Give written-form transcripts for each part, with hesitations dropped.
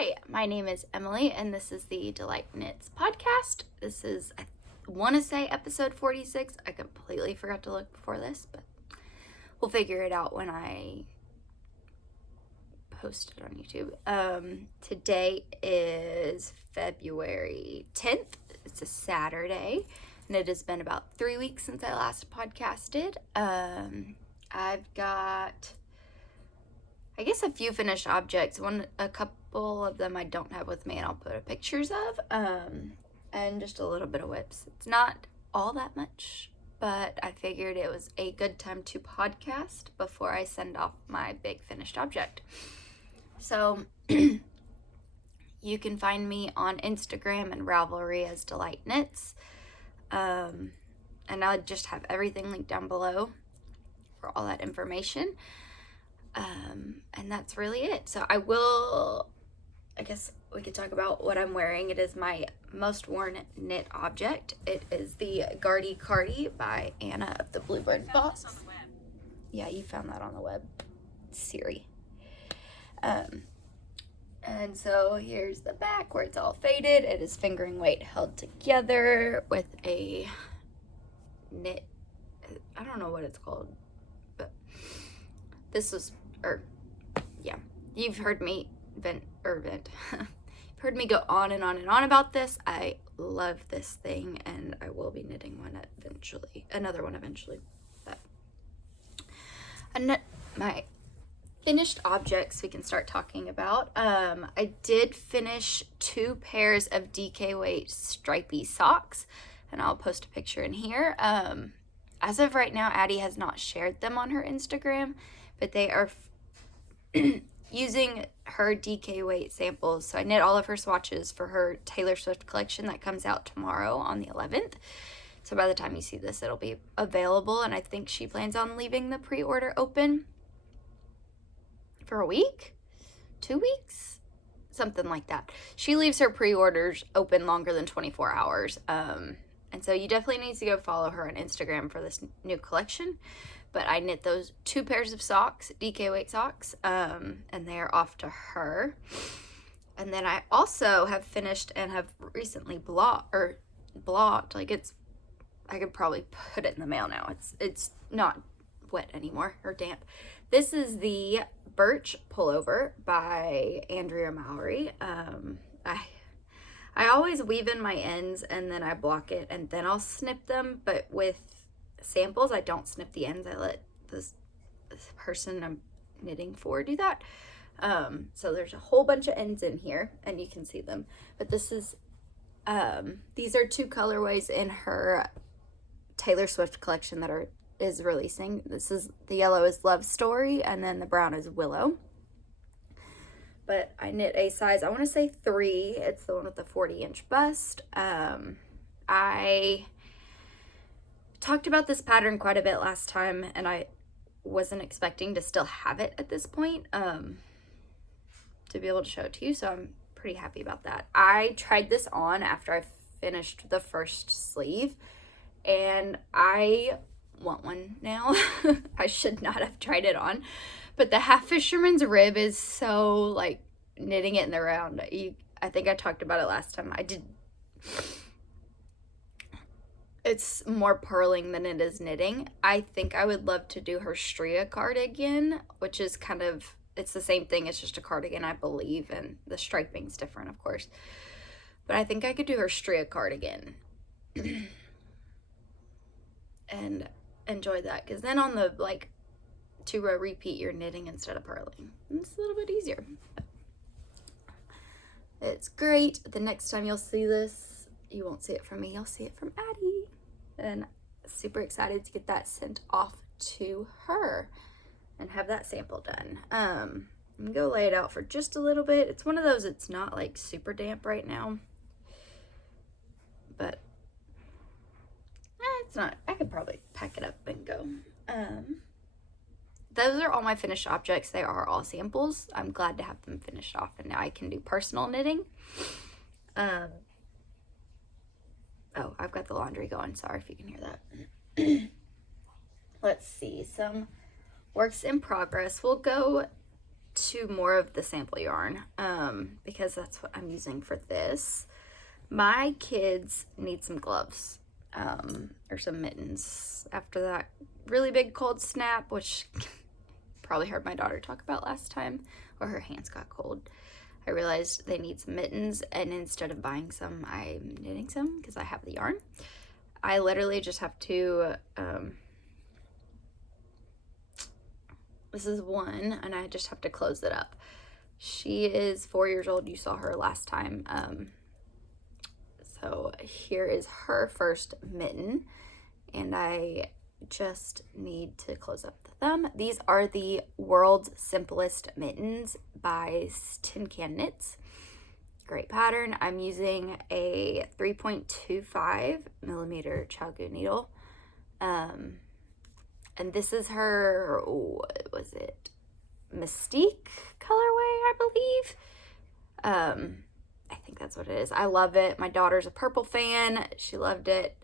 Hi, my name is Emily, and this is the Delight Knits podcast. This is, I want to say, episode 46. I completely forgot to look before this, but we'll figure it out when I post it on YouTube. Today is February 10th. It's a Saturday, and it has been about 3 weeks since I last podcasted. I've got, I guess, a few finished objects. A couple of them I don't have with me, and I'll put pictures of, and just a little bit of whips. It's not all that much, but I figured it was a good time to podcast before I send off my big finished object. So you can find me on Instagram and Ravelry as Delight Knits, and I'll just have everything linked down below for all that information. And that's really it. So I guess we could talk about what I'm wearing. It is my most worn knit object. It is the Gardy Cardi by Anna of the Bluebird Box. Yeah, you found that on the web, Siri. And so here's the back where it's all faded. It is fingering weight held together with a knit, I don't know what it's called, but this was, you've heard me you've heard me go on and on and on about this. I love this thing, and I will be knitting another one eventually. But my finished objects we can start talking about. I did finish 2 pairs of DK weight stripy socks, and I'll post a picture in here. As of right now, Addie has not shared them on her Instagram, but they are using her DK weight samples. So I knit all of her swatches for her Taylor Swift collection that comes out tomorrow on the 11th. So by the time you see this, it'll be available, and I think she plans on leaving the pre-order open for a week, 2 weeks, something like that. She leaves her pre-orders open longer than 24 hours. And so you definitely need to go follow her on Instagram for this new collection. But I knit those 2 pairs of socks, DK weight socks, and they are off to her. And then I also have finished and have recently blocked, like I could probably put it in the mail now. It's not wet anymore or damp. This is the Birch pullover by Andrea Mowry. I always weave in my ends and then I block it and then I'll snip them, but with samples I don't snip the ends. I let this person I'm knitting for do that. So there's a whole bunch of ends in here and you can see them, but this is these are 2 colorways in her Taylor Swift collection that is releasing. This is, the yellow is Love Story and then the brown is Willow. But I knit a size, I want to say 3. It's the one with the 40-inch bust. I talked about this pattern quite a bit last time, and I wasn't expecting to still have it at this point to be able to show it to you, so I'm pretty happy about that. I tried this on after I finished the first sleeve, and I want one now. I should not have tried it on, but the half fisherman's rib is so, like, knitting it in the round. I think I talked about it last time. It's more purling than it is knitting. I think I would love to do her Stria cardigan, which is kind of, it's the same thing. It's just a cardigan, I believe, and the striping's different, of course. But I think I could do her Stria cardigan and enjoy that, because then on the, like, 2-row repeat, you're knitting instead of purling. It's a little bit easier. It's great. The next time you'll see this, you won't see it from me, you'll see it from Addie. And super excited to get that sent off to her and have that sample done. I'm gonna go lay it out for just a little bit. It's one of those, it's not like super damp right now, but it's not, I could probably pack it up and go. Those are all my finished objects. They are all samples. I'm glad to have them finished off, and now I can do personal knitting. Oh, I've got the laundry going. Sorry if you can hear that. Let's see, some works in progress. We'll go to more of the sample yarn because that's what I'm using for this. My kids need some gloves or some mittens after that really big cold snap, which probably heard my daughter talk about last time, where her hands got cold. I realized they need some mittens, and instead of buying some, I'm knitting some because I have the yarn. I literally just have to, this is one, and I just have to close it up. She is 4 years old. You saw her last time. So here is her first mitten, and I just need to close up the thumb. These are the World's Simplest Mittens by Tin Can Knits. Great pattern. I'm using a 3.25 millimeter Chagu needle. And this is her, what was it? Mystique colorway, I believe. I think that's what it is. I love it. My daughter's a purple fan. She loved it.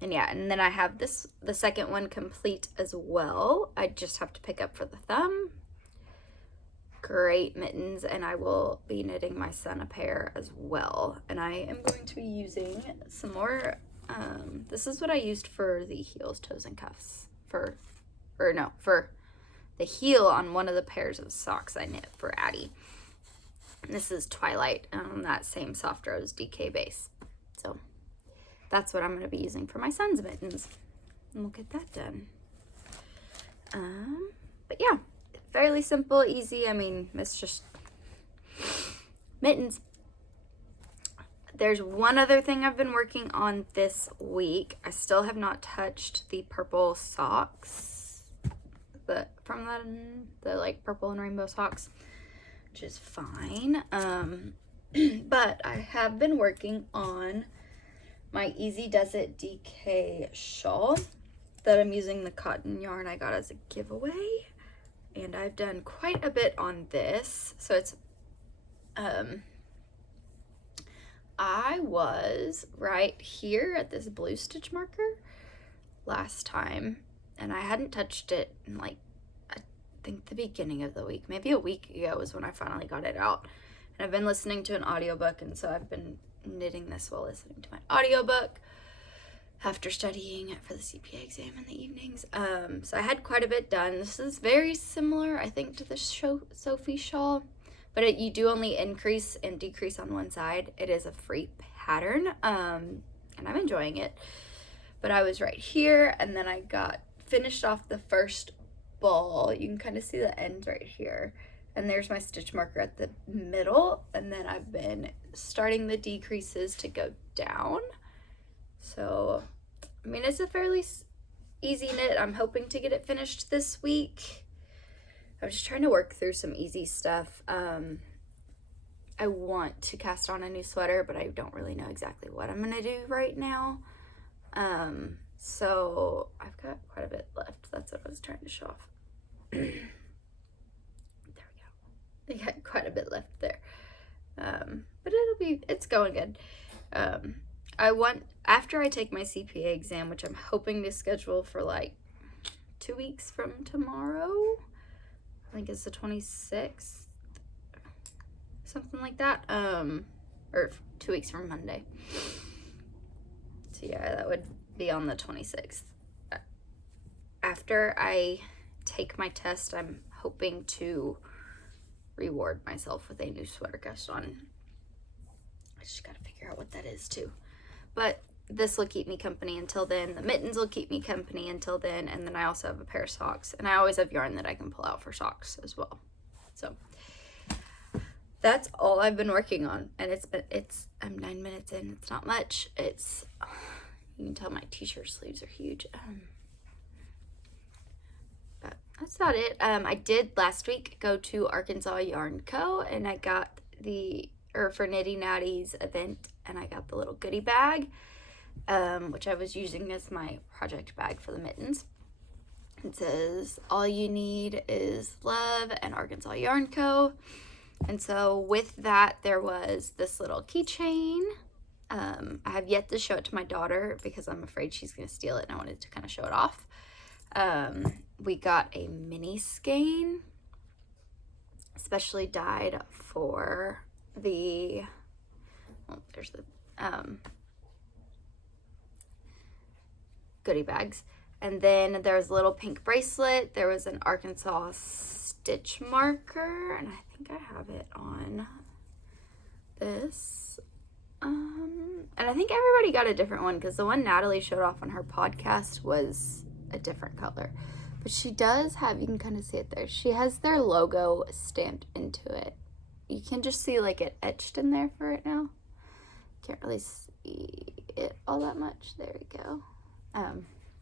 And yeah, and then I have the second one complete as well. I just have to pick up for the thumb. Great mittens, and I will be knitting my son a pair as well. And I am going to be using some more, this is what I used for the heels, toes, and cuffs. For the heel on one of the pairs of socks I knit for Addie. This is Twilight on that same Soft Rose DK base. So that's what I'm going to be using for my son's mittens. And we'll get that done. But yeah, fairly simple, easy. I mean, it's just mittens. There's one other thing I've been working on this week. I still have not touched the purple socks. The like purple and rainbow socks, which is fine. But I have been working on my Easy Does It DK shawl that I'm using the cotton yarn I got as a giveaway. And I've done quite a bit on this. So it's, I was right here at this blue stitch marker last time, and I hadn't touched it in like, I think the beginning of the week, maybe a week ago was when I finally got it out. And I've been listening to an audiobook, and so I've been knitting this while listening to my audiobook after studying for the CPA exam in the evenings. So I had quite a bit done. This is very similar, I think, to the Sophie shawl, but you do only increase and decrease on one side. It is a free pattern, and I'm enjoying it. But I was right here, and then I got finished off the first ball. You can kind of see the ends right here. And there's my stitch marker at the middle, and then I've been starting the decreases to go down. So, I mean, it's a fairly easy knit. I'm hoping to get it finished this week. I'm just trying to work through some easy stuff. I want to cast on a new sweater, but I don't really know exactly what I'm going to do right now. So I've got quite a bit left. That's what I was trying to show off. I got quite a bit left there. But it's going good. After I take my CPA exam, which I'm hoping to schedule for like 2 weeks from tomorrow, I think it's the 26th, something like that, or 2 weeks from Monday. So yeah, that would be on the 26th. After I take my test, I'm hoping to reward myself with a new sweater cast on. I just gotta figure out what that is too. But this will keep me company until then. The mittens will keep me company until then, and then I also have a pair of socks, and I always have yarn that I can pull out for socks as well. So that's all I've been working on, and I'm 9 minutes in. It's not much. You can tell my t-shirt sleeves are huge. But that's about it. I did last week go to Arkansas Yarn Co. and I got for Knitty Natty's event, and I got the little goodie bag, which I was using as my project bag for the mittens. It says, all you need is love and Arkansas Yarn Co. And so with that, there was this little keychain. I have yet to show it to my daughter because I'm afraid she's going to steal it, and I wanted to kind of show it off. we got a mini skein, especially dyed for the, there's the goodie bags. And then there's a little pink bracelet. There was an Arkansas stitch marker, and I think I have it on this. And I think everybody got a different one, because the one Natalie showed off on her podcast was a different color. But she does have, you can kind of see it there, she has their logo stamped into it. You can just see like it etched in there for it now. Can't really see it all that much. There we go.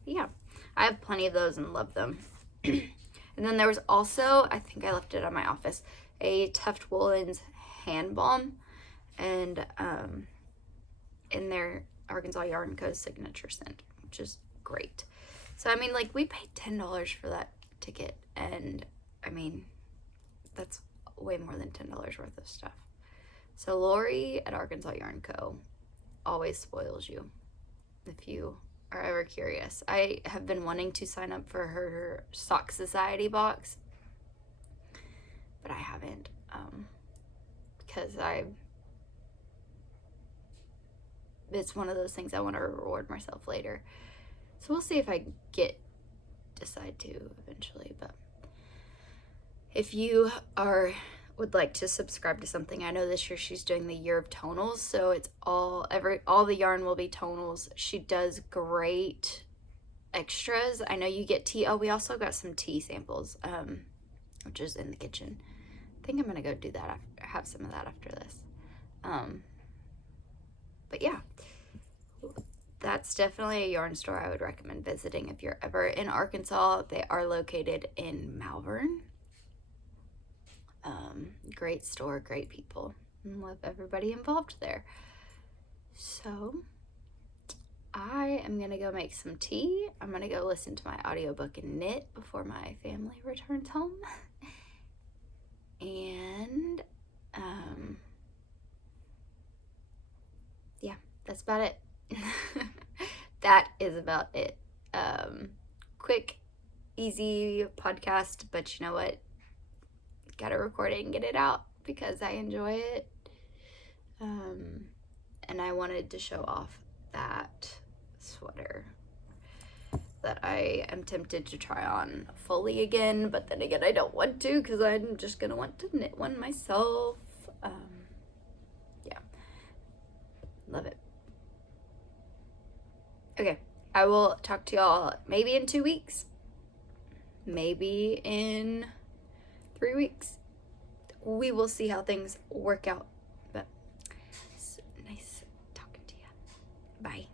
Yeah, I have plenty of those and love them. And then there was also, I think I left it at my office, a Tuft Woolens hand balm, and in their Arkansas Yarn Co. signature scent, which is great. So I mean, like, we paid $10 for that ticket, and I mean, that's way more than $10 worth of stuff. So Lori at Arkansas Yarn Co. always spoils you if you are ever curious. I have been wanting to sign up for her Sock Society box, but I haven't, because it's one of those things I want to reward myself later. So we'll see if I decide to eventually. But if you would like to subscribe to something, I know this year she's doing the year of tonals, so it's all the yarn will be tonals. She does great extras. I know you get tea. Oh, we also got some tea samples, which is in the kitchen. I think I'm gonna go do that. Have some of that after this. But yeah, that's definitely a yarn store I would recommend visiting if you're ever in Arkansas. They are located in Malvern. Great store, great people, and love everybody involved there. So I am gonna go make some tea. I'm gonna go listen to my audiobook and knit before my family returns home. And yeah, that's about it. That is about it. Quick, easy podcast, but you know what? Gotta record it and get it out because I enjoy it. And I wanted to show off that sweater that I am tempted to try on fully again, but then again I don't want to, because I'm just gonna want to knit one myself. Yeah, love it. Okay, I will talk to y'all maybe in 2 weeks, maybe in 3 weeks. We will see how things work out. But it's nice talking to you. Bye.